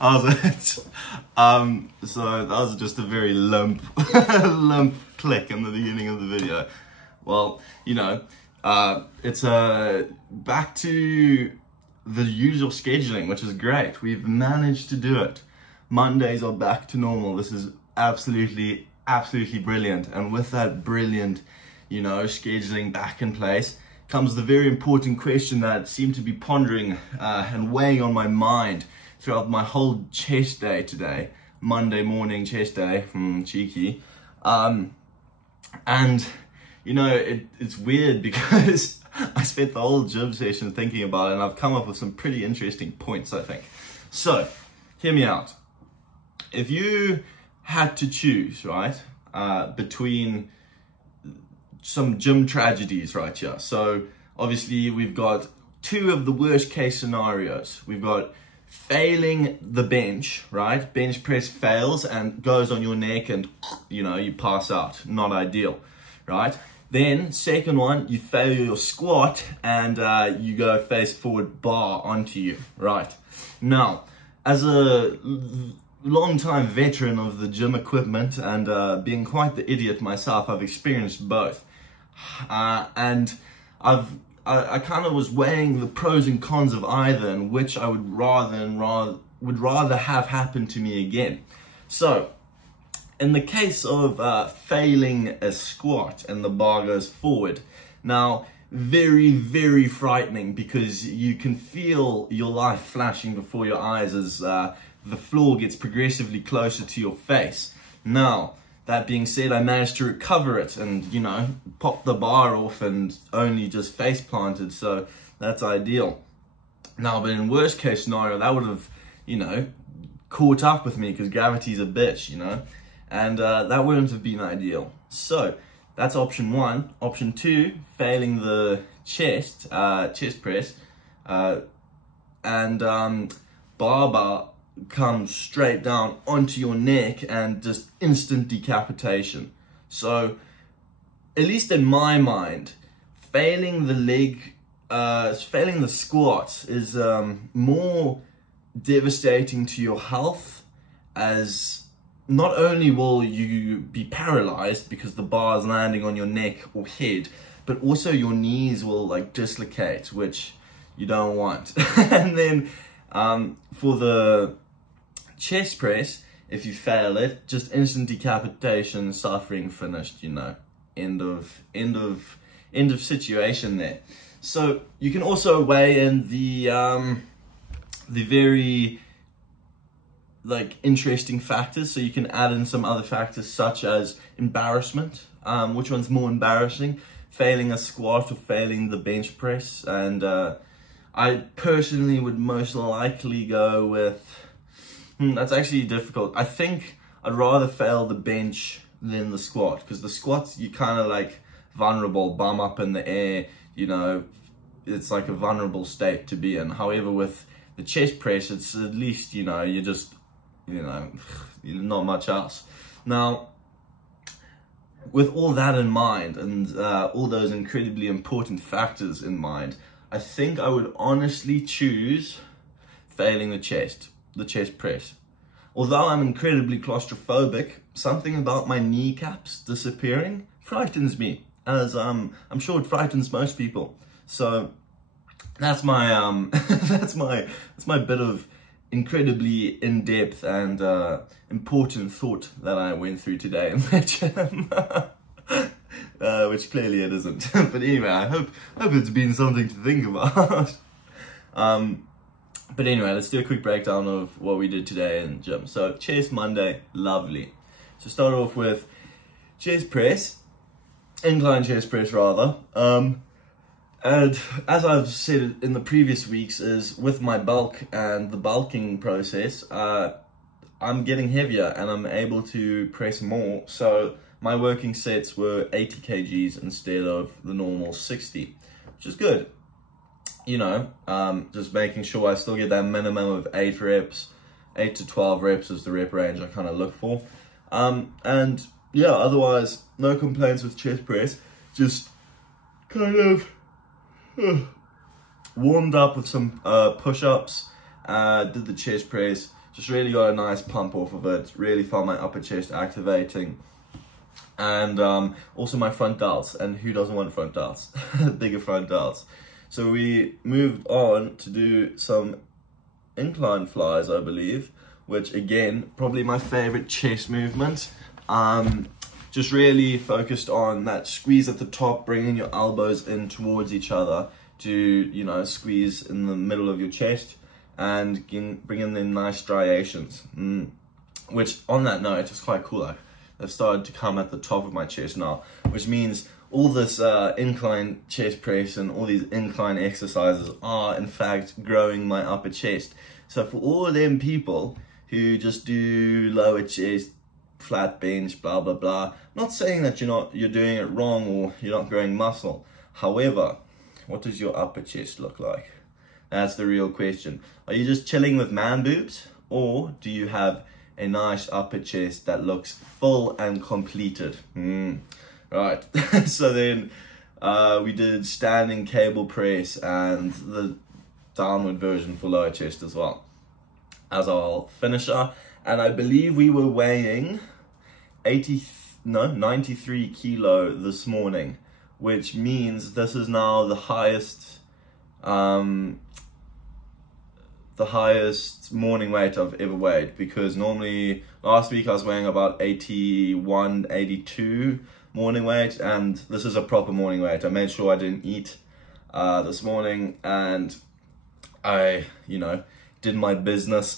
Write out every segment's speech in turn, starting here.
How's it? So that was just a very limp click in the beginning of the video. Well, you know, it's back to the usual scheduling, which is great. We've managed to do it. Mondays are back to normal. This is absolutely brilliant. And with that brilliant, you know, scheduling back in place comes the very important question that seemed to be pondering and weighing on my mind throughout my whole chest day today. Monday morning chest day, cheeky. And, you know, it's weird because I spent the whole gym session thinking about it and I've come up with some pretty interesting points, I think. So, hear me out. If you had to choose, right, between some gym tragedies right here. So obviously we've got two of the worst case scenarios. We've got failing the bench, right? Bench press fails and goes on your neck and, you know, you pass out. Not ideal, right? Then second one, you fail your squat and you go face forward bar onto you, right? Now, as a long-time veteran of the gym equipment and being quite the idiot myself, I've experienced both. And I kind of was weighing the pros and cons of either and which I would rather have happen to me again. So, in the case of failing a squat and the bar goes forward, now very frightening because you can feel your life flashing before your eyes as the floor gets progressively closer to your face. Now, that being said, I managed to recover it and, you know, pop the bar off and only just face planted, so that's ideal. Now, but in worst case scenario, that would have, you know, caught up with me because gravity's a bitch, you know, and that wouldn't have been ideal. So that's option one. Option two, failing the chest press, and bar comes straight down onto your neck and just instant decapitation. So, at least in my mind, failing the squat is more devastating to your health, as not only will you be paralyzed because the bar is landing on your neck or head, but also your knees will like dislocate, which you don't want. And then for the chest press, if you fail it, just instant decapitation, suffering, finished, you know, end of situation there. So you can also weigh in the very like interesting factors. So you can add in some other factors such as embarrassment. Which one's more embarrassing, failing a squat or failing the bench press? And I personally would most likely go with, that's actually difficult. I think I'd rather fail the bench than the squat, because the squats, you kind of like vulnerable, bum up in the air, you know, it's like a vulnerable state to be in. However, with the chest press, it's at least, you know, you're just, you know, not much else. Now, with all that in mind and all those incredibly important factors in mind, I think I would honestly choose failing the chest press. Although I'm incredibly claustrophobic, something about my kneecaps disappearing frightens me, as I'm sure it frightens most people. So that's my that's my bit of incredibly in-depth and important thought that I went through today in the gym. Which clearly it isn't. But anyway, I hope it's been something to think about. But anyway, let's do a quick breakdown of what we did today in the gym. So chest Monday, lovely. So start off with chest press, incline chest press rather. And as I've said in the previous weeks, is with my bulk and the bulking process, I I'm getting heavier and I'm able to press more. So my working sets were 80 kgs instead of the normal 60, which is good. You know, just making sure I still get that minimum of 8 reps. 8 to 12 reps is the rep range I kind of look for. And yeah, otherwise, no complaints with chest press. Just kind of warmed up with some push-ups, did the chest press, just really got a nice pump off of it, really felt my upper chest activating. And also my front delts, and who doesn't want front delts? Bigger front delts. So we moved on to do some incline flies, I believe, which again, probably my favorite chest movement. Just really focused on that squeeze at the top, bringing your elbows in towards each other to, you know, squeeze in the middle of your chest and bring in the nice striations. Which on that note is quite cool. Like, they've started to come at the top of my chest now, which means all this incline chest press and all these incline exercises are in fact growing my upper chest. So for all of them people who just do lower chest, flat bench, blah blah blah, not saying that you're doing it wrong or you're not growing muscle. However, what does your upper chest look like? That's the real question. Are you just chilling with man boobs, or do you have a nice upper chest that looks full and completed? Right. So then we did standing cable press and the downward version for lower chest as well as our finisher. And I believe we were weighing 93 kilo this morning, which means this is now the highest morning weight I've ever weighed, because normally last week I was weighing about 81, 82 morning weight, and this is a proper morning weight. I made sure I didn't eat this morning, and I, you know, did my business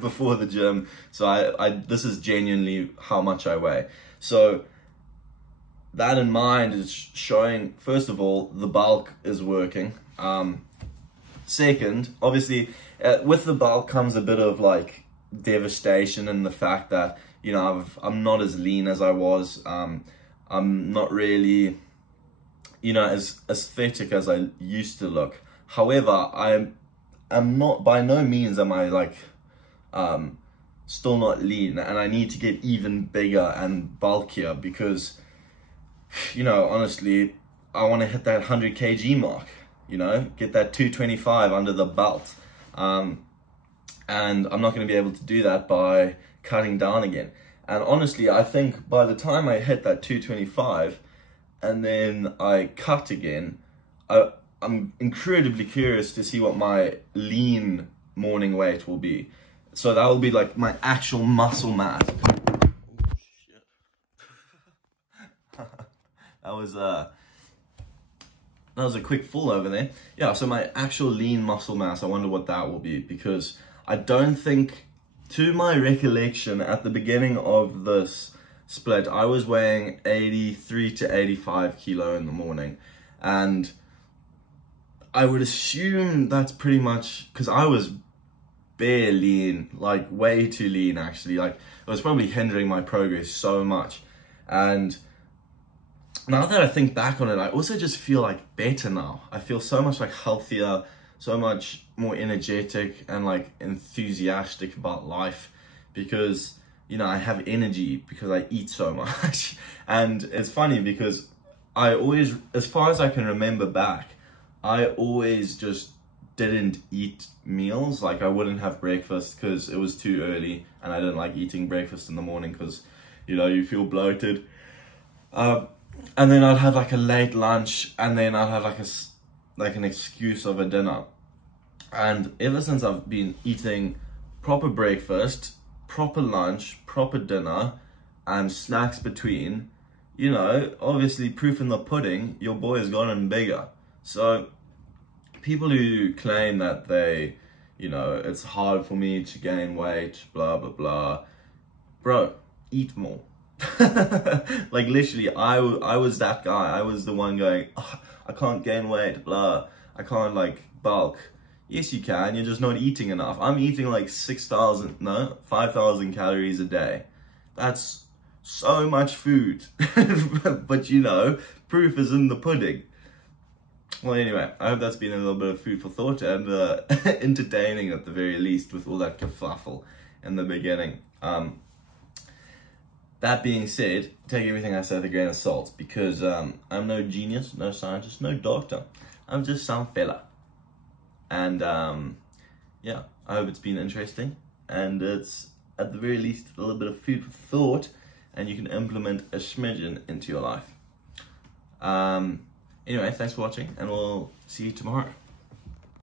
before the gym. So this is genuinely how much I weigh. So that in mind is showing, first of all, the bulk is working. Second, obviously, with the bulk comes a bit of like devastation in the fact that, you know, I'm not as lean as I was. I'm not really, you know, as aesthetic as I used to look. However, I'm not, by no means am I like still not lean, and I need to get even bigger and bulkier because, you know, honestly, I want to hit that 100 kg mark, you know, get that 225 under the belt. And I'm not going to be able to do that by cutting down again. And honestly, I think by the time I hit that 225 and then I cut again, I'm incredibly curious to see what my lean morning weight will be. So that will be like my actual muscle mass. Oh, shit. That was a quick fall over there. Yeah, so my actual lean muscle mass, I wonder what that will be, because I don't think, to my recollection, at the beginning of this split, I was weighing 83 to 85 kilo in the morning. And I would assume that's pretty much, because I was bare lean, like way too lean actually. Like, it was probably hindering my progress so much. And now that I think back on it, I also just feel like better now. I feel so much like healthier, so much more energetic and like enthusiastic about life, because, you know, I have energy because I eat so much. And it's funny because I always, as far as I can remember back, I always just didn't eat meals. Like, I wouldn't have breakfast because it was too early, and I didn't like eating breakfast in the morning because, you know, you feel bloated. And then I'd have like a late lunch, and then I'd have like an excuse of a dinner. And ever since I've been eating proper breakfast, proper lunch, proper dinner, and snacks between, you know, obviously proof in the pudding, your boy has gotten bigger. So people who claim that they, you know, it's hard for me to gain weight, blah, blah, blah, bro, eat more. Like, literally, I was that guy. I was the one going, oh, I can't gain weight, blah, I can't like bulk. Yes, you can. You're just not eating enough. I'm eating like 5,000 calories a day. That's so much food. But you know, proof is in the pudding. Well, anyway, I hope that's been a little bit of food for thought and entertaining at the very least with all that kerfuffle in the beginning. That being said, take everything I say with a grain of salt, because I'm no genius, no scientist, no doctor. I'm just some fella. And yeah, I hope it's been interesting, and it's at the very least a little bit of food for thought, and you can implement a smidgen into your life. Anyway, thanks for watching, and we'll see you tomorrow.